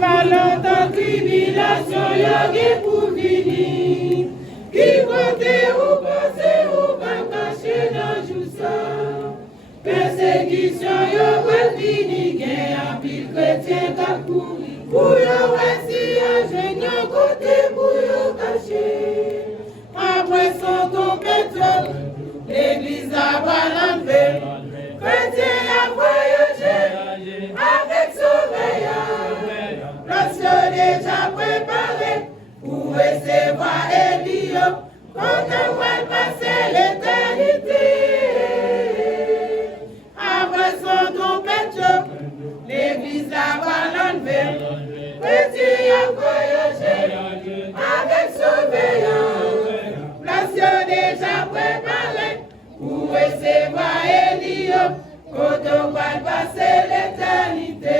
longtemps tribulation yogi pour venir. Qui compte ou pensez ou pas caché dans jour ça. Persécution yo va finir, gain en pile chrétien qu'a couru. Pour yo rester à joindre côté pour yo cacher. Après son tempête, l'église a l'enlever. Chrétien a voyagé avec surveillant. Lorsque déjà préparé pour recevoir Elio, quand on va passer l'éternité. Après son tempête, l'église a l'enlever. Chrétien a voyagé avec surveillant. Lorsque déjà préparé pour recevoir Elio, quand on va passer l'éternité.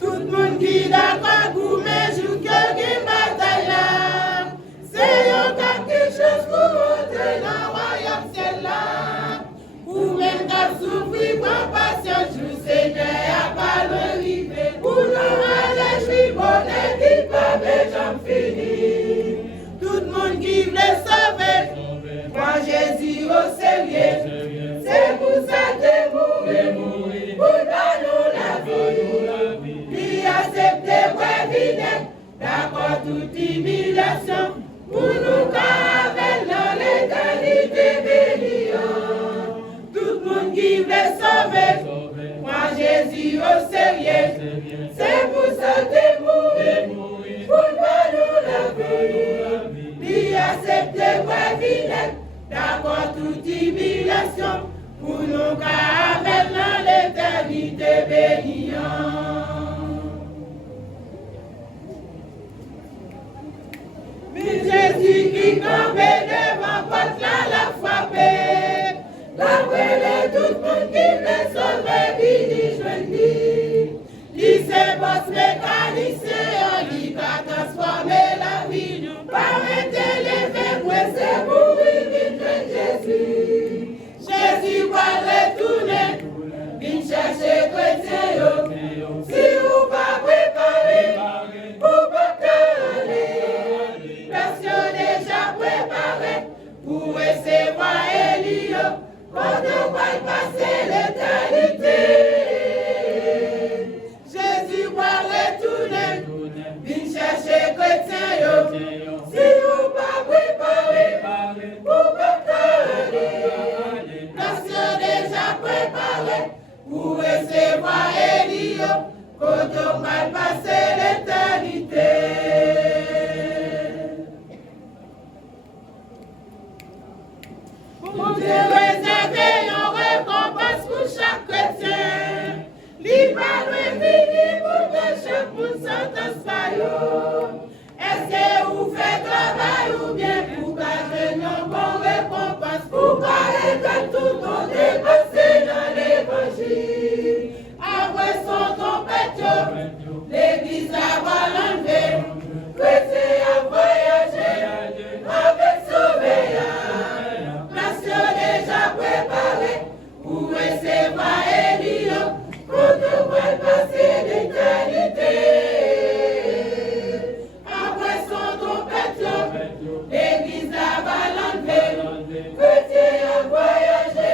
Tout le monde qui d'accord pour mes jours que une bataille là. C'est quelque chose pour entrer dans le royaume ciel là. Ou même qu'à souffrir pour patience, je Seigneur a pas l'arrivée. Pour nous aller bonnet qui pas déjà fini. Tout le monde qui veut sauver, prends Jésus au sérieux. C'est pour ça que mourir, pour nous la vie. Qui accepte ouais vinaigre, d'accord toute humiliation. Pour nous caver dans l'éternité bénie. Tout le monde qui veut sauver, prends Jésus au sérieux. C'est pour ça que mourir, pour nous la vie. Qui accepte ouais vinaigre, d'accord toute humiliation. Pour nous caver dans l'éternité bénie. Jésus qui campait devant porte là la frappé. D'après tout le monde qui veut sauver, il joindit. Il s'est boss mécanicien, il a transformé la vie. Par un téléphone, c'est pour vivre Jésus. Jésus va retourner, il chercher chrétien. Si vous pas préparé, vous pas aller. Pression déjà préparé pour recevoir Elio, quand on va passer l'éternité. Jésus va retourner, il chercher chrétien. Si vous pas préparé, vous pas aller. Pression déjà préparé pour recevoir Elio, quand on va passer l'éternité. Mon Dieu réservé une récompense pour chaque chrétien. L'île va nous finir pour que chaque monde s'entende par eux. Est-ce que vous faites travail ou bien pour garder une bonne récompense? Pour garder que tout le monde est passé dans l'évangile. Après son tempête, l'église va l'enlever. Chrétien a voyagé avec surveillant. Nation déjà préparée pour recevoir Elio, quand on va passer l'éternité. Après son tempête, l'église va l'enlever. Chrétien a voyagé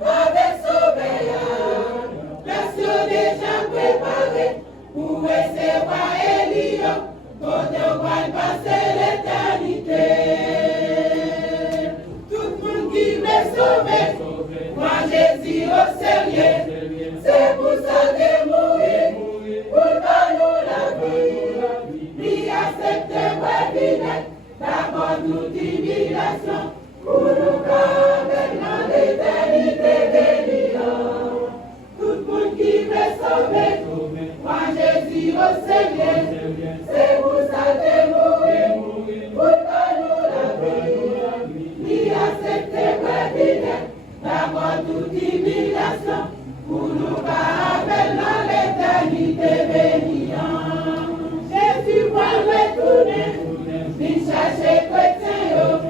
avec surveillant. Nation déjà préparée pour recevoir Elio, quand on va passer l'éternité. Tout le monde qui veut sauver, prends Jésus au sérieux. C'est pour ça que mourir, pour nous la vie. Lui accepter ouais vinaigre, d'abord toute humiliation. Pour nous caver dans l'éternité bénie. Tout le monde qui veut sauver, prends Jésus au sérieux. C'est pour ça que mourir, pour nous la vie. Lui accepter ouais vinaigre, d'abord toute humiliation. Pour nous caver dans l'éternité bénie. Jésus va retourner, il chercher chrétien.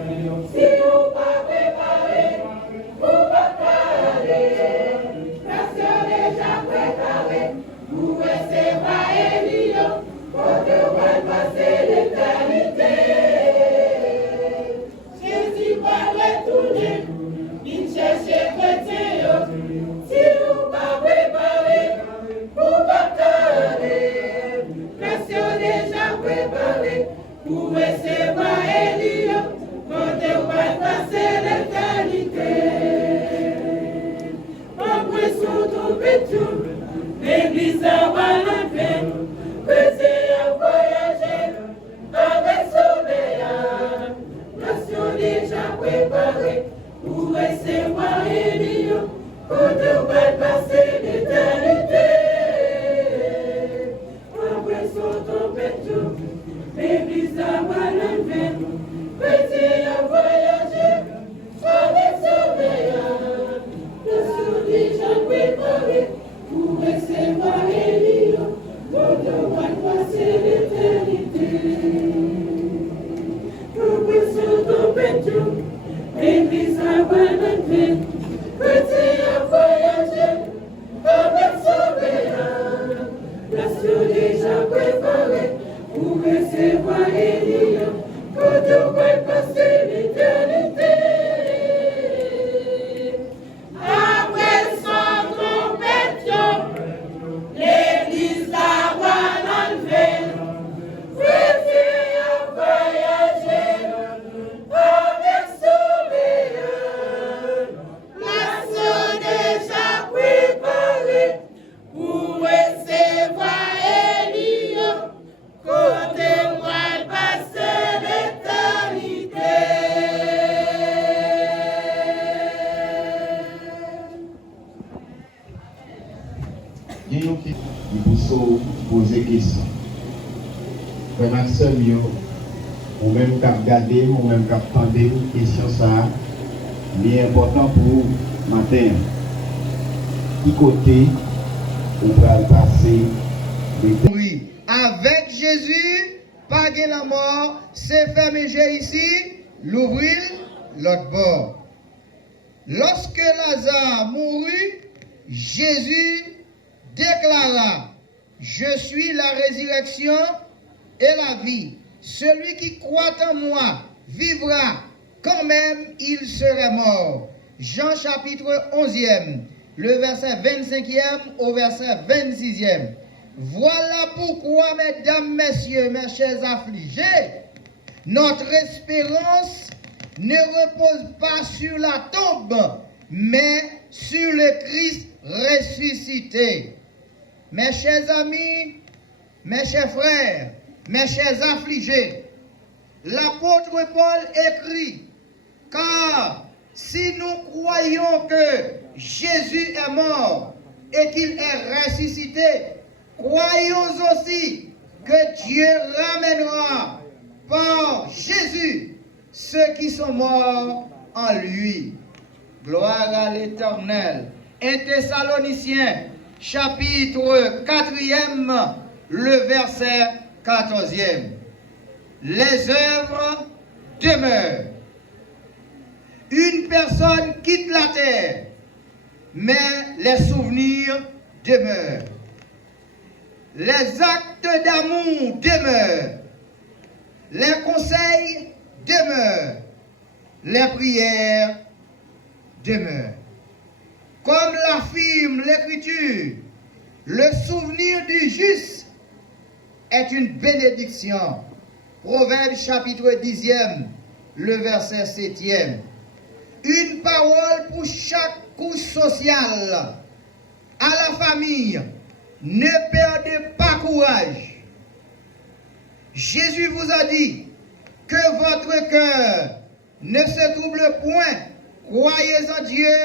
Si vous pas préparé, vous pas aller. préparé pour recevoir Élie, quand on va passer l'éternité. Après son tout, l'église va l'enfer, c'est à voyager avec Sauveillard. Nation déjà préparée pour recevoir Élie, quand on va passer l'éternité. Après son tout, l'église va l'enfer, c'est à voyager avec Sauveillard. Nation déjà préparée pour recevoir Élie, quand on va passer l'éternité. Après son tout, l'église va l'enfer, c'est à voyager avec Sauveillard. Nation déjà préparée pour recevoir Élie, quand on va passer l'éternité. Après son trompette, l'église la voit l'enlever, c'est à voyager avec Sauveillard. Nation déjà préparée pour recevoir Élie, quand on va passer l'éternité. Il y a qui vous poser question. Frère Maxime, ou même qu'à regarder, ou même qu'à prendre une question, ça, c'est important pour matin. Qui côté on va passer Oui, avec Jésus, pas de la mort, c'est fermé ici, l'ouvrir l'autre bord. Lorsque Lazare mourut, Jésus déclara: je suis la résurrection et la vie. Celui qui croit en moi vivra quand même il serait mort. Jean chapitre 11e, le verset 25e au verset 26e. Voilà pourquoi, mesdames, messieurs, mes chers affligés, notre espérance ne repose pas sur la tombe, mais sur le Christ ressuscité. Mes chers amis, mes chers frères, mes chers affligés, l'apôtre Paul écrit: car si nous croyons que Jésus est mort et qu'il est ressuscité, croyons aussi que Dieu ramènera par Jésus ceux qui sont morts en lui. Gloire à l'Éternel. 1 Thessaloniciens, chapitre 4e, le verset 14e. Les œuvres demeurent. Une personne quitte la terre, mais les souvenirs demeurent. Les actes d'amour demeurent. Les conseils demeurent. Les prières demeurent. Comme l'affirme l'Écriture, le souvenir du juste est une bénédiction. Proverbe chapitre 10e, le verset 7e. Une parole pour chaque couche sociale. À la famille, ne perdez pas courage. Jésus vous a dit que votre cœur ne se trouble point. Croyez en Dieu,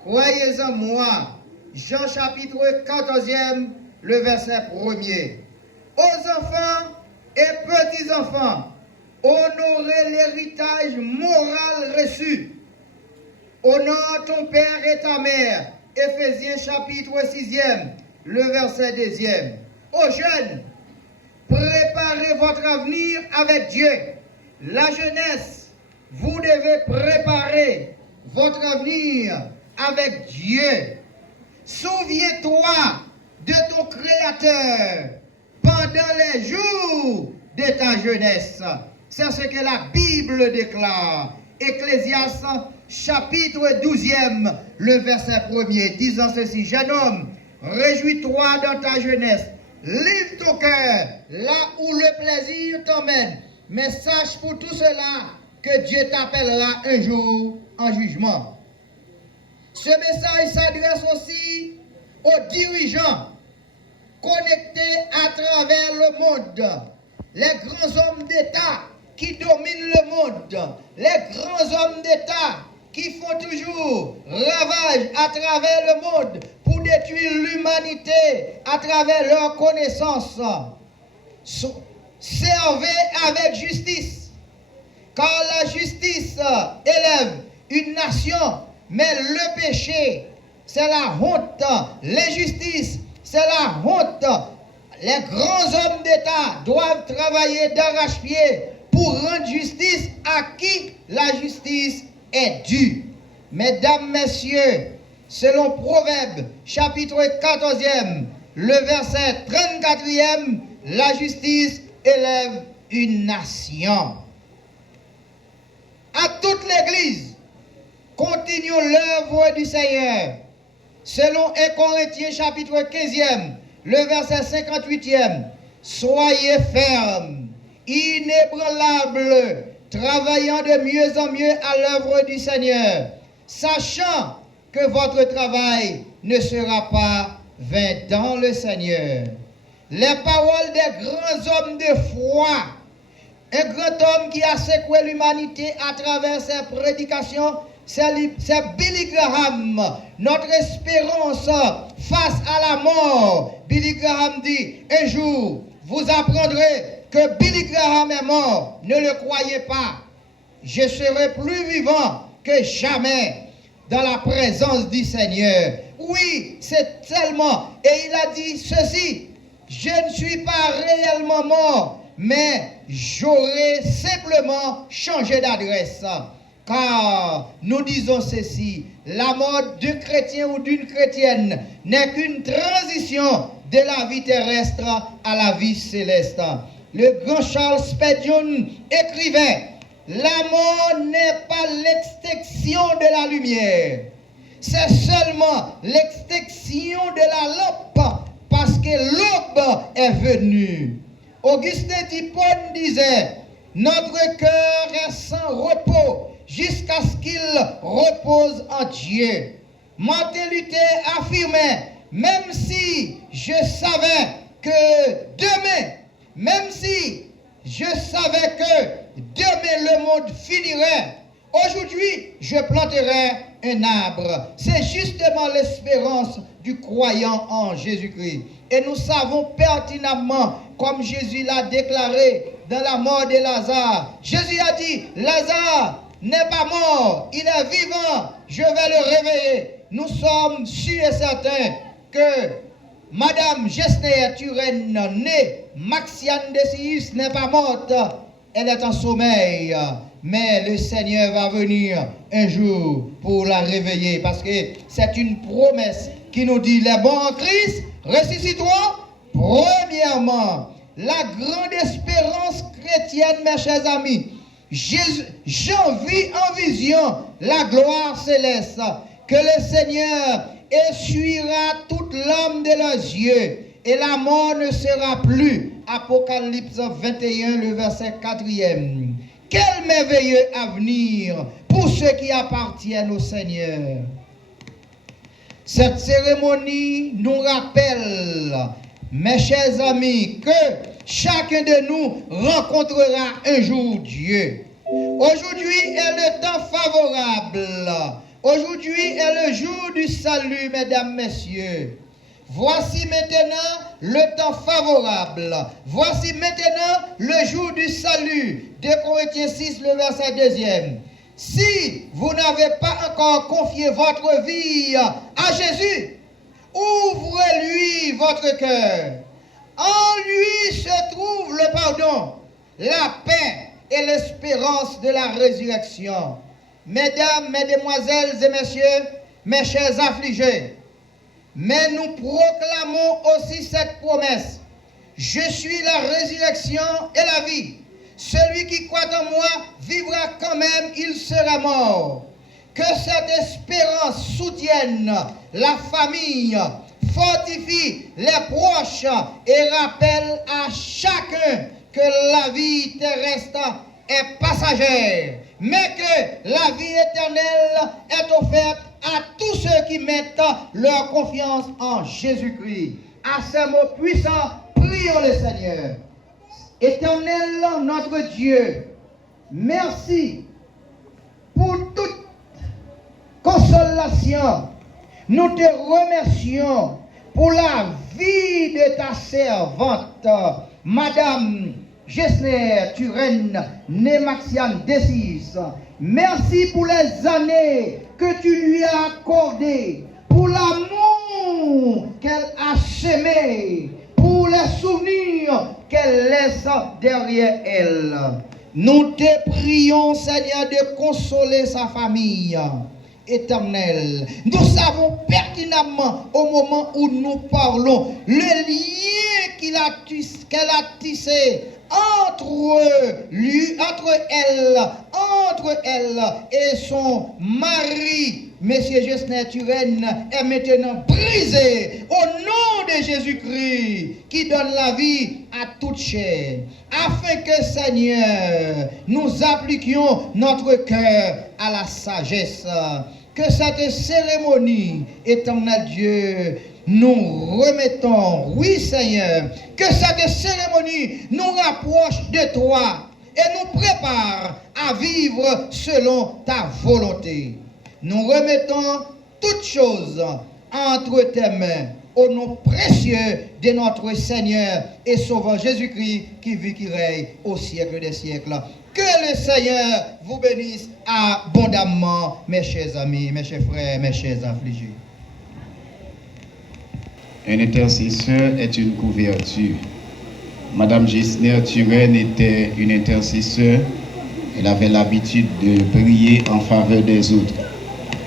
croyez en moi. Jean chapitre 14e, le verset 1er. Aux enfants et petits-enfants, honorez l'héritage moral reçu. Honore ton père et ta mère. Éphésiens chapitre 6e, le verset 2e. Aux jeunes, préparez votre avenir avec Dieu. La jeunesse, vous devez préparer votre avenir avec Dieu. Souviens-toi de ton Créateur pendant les jours de ta jeunesse. C'est ce que la Bible déclare. Ecclésiaste chapitre 12e, le verset 1er, disant ceci: jeune homme, réjouis-toi dans ta jeunesse livre ton cœur là où le plaisir t'emmène. Mais sache pour tout cela que Dieu t'appellera un jour en jugement. Ce message s'adresse aussi aux dirigeants connectés à travers le monde, les grands hommes d'État qui dominent le monde, les grands hommes d'État qui font toujours ravage à travers le monde pour détruire l'humanité à travers leurs connaissances. Servez avec justice, car la justice élève une nation, mais le péché, c'est la honte. L'injustice, c'est la honte. Les grands hommes d'État doivent travailler d'arrache-pied pour rendre justice à qui la justice est due. Mesdames, messieurs, selon Proverbe, chapitre 14e, le verset 34e, la justice élève une nation. À toute l'Église, continuons l'œuvre du Seigneur. Selon 1 Corinthiens chapitre 15e, le verset 58e, soyez fermes, inébranlables, travaillant de mieux en mieux à l'œuvre du Seigneur, sachant que votre travail ne sera pas vain dans le Seigneur. Les paroles des grands hommes de foi, un grand homme qui a secoué l'humanité à travers ses prédications, c'est Billy Graham. Notre espérance face à la mort. Billy Graham dit, un jour, vous apprendrez que Billy Graham est mort. Ne le croyez pas. Je serai plus vivant que jamais dans la présence du Seigneur. Oui, c'est tellement. Et il a dit ceci, je ne suis pas réellement mort, mais j'aurais simplement changé d'adresse. Car nous disons ceci, la mort d'un chrétien ou d'une chrétienne n'est qu'une transition de la vie terrestre à la vie céleste. Le grand Charles Spurgeon écrivait, la mort n'est pas l'extinction de la lumière, c'est seulement l'extinction de la lampe parce que l'aube est venue. Augustin d'Hippone disait, notre cœur est sans repos jusqu'à ce qu'il repose en Dieu. Martin Luther affirmait, même si je savais que demain, même si je savais que demain le monde finirait, aujourd'hui je planterai un arbre. C'est justement l'espérance du croyant en Jésus-Christ. Et nous savons pertinemment, comme Jésus l'a déclaré dans la mort de Lazare. Jésus a dit, Lazare n'est pas mort, il est vivant, je vais le réveiller. Nous sommes sûrs et certains que Madame Gesner Turenne, née Maxiane Decius, n'est pas morte, elle est en sommeil. Mais le Seigneur va venir un jour pour la réveiller, parce que c'est une promesse qui nous dit, les bons en Christ ressusciteront. Premièrement, la grande espérance chrétienne, mes chers amis, j'en vis en vision la gloire céleste, que le Seigneur essuiera toute larme de leurs yeux, et la mort ne sera plus. Apocalypse 21, le verset 4e. Quel merveilleux avenir pour ceux qui appartiennent au Seigneur. Cette cérémonie nous rappelle, mes chers amis, que chacun de nous rencontrera un jour Dieu. Aujourd'hui est le temps favorable. Aujourd'hui est le jour du salut, mesdames, messieurs. Voici maintenant le temps favorable. Voici maintenant le jour du salut. 2 Corinthiens 6, le verset 2e. Si vous n'avez pas encore confié votre vie à Jésus, ouvrez-lui votre cœur. En lui se trouve le pardon, la paix et l'espérance de la résurrection. Mesdames, mesdemoiselles et messieurs, mes chers affligés, mais nous proclamons aussi cette promesse. Je suis la résurrection et la vie. Celui qui croit en moi vivra quand même, il sera mort. Que cette espérance soutienne la famille, fortifie les proches et rappelle à chacun que la vie terrestre est passagère, mais que la vie éternelle est offerte à tous ceux qui mettent leur confiance en Jésus-Christ. À ces mots puissants, prions le Seigneur. Éternel notre Dieu, merci pour toute consolation. Nous te remercions pour la vie de ta servante, Madame Gessner Turenne, née Maxiane Dessis. Merci pour les années que tu lui as accordées, pour l'amour qu'elle a semé, pour les souvenirs qu'elle laisse derrière elle. Nous te prions, Seigneur, de consoler sa famille. Éternel, nous savons pertinemment au moment où nous parlons le lien qu'elle a tissé entre elle et son mari, Monsieur Gessner Turenne, est maintenant brisé au nom de Jésus-Christ qui donne la vie à toute chair, afin que, Seigneur, nous appliquions notre cœur à la sagesse. Que cette cérémonie, éternel Dieu, nous remettons, oui Seigneur, que cette cérémonie nous rapproche de toi et nous prépare à vivre selon ta volonté. Nous remettons toutes choses entre tes mains, au nom précieux de notre Seigneur et Sauveur Jésus-Christ qui vit, qui règne au siècle des siècles. Que le Seigneur vous bénisse abondamment, mes chers amis, mes chers frères, mes chers affligés. Un intercesseur est une couverture. Madame Gessner Turenne était une intercesseur. Elle avait l'habitude de prier en faveur des autres.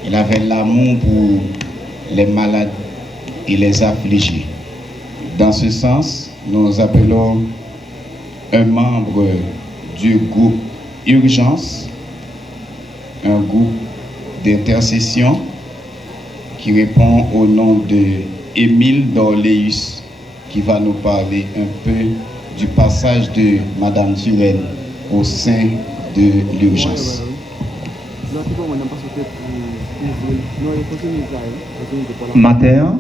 Elle avait l'amour pour les malades et les affligés. Dans ce sens, nous appelons un membre du groupe Urgence, un groupe d'intercession qui répond au nom de Émile Dorléus, qui va nous parler un peu du passage de Madame Turenne au sein de l'urgence. Matin,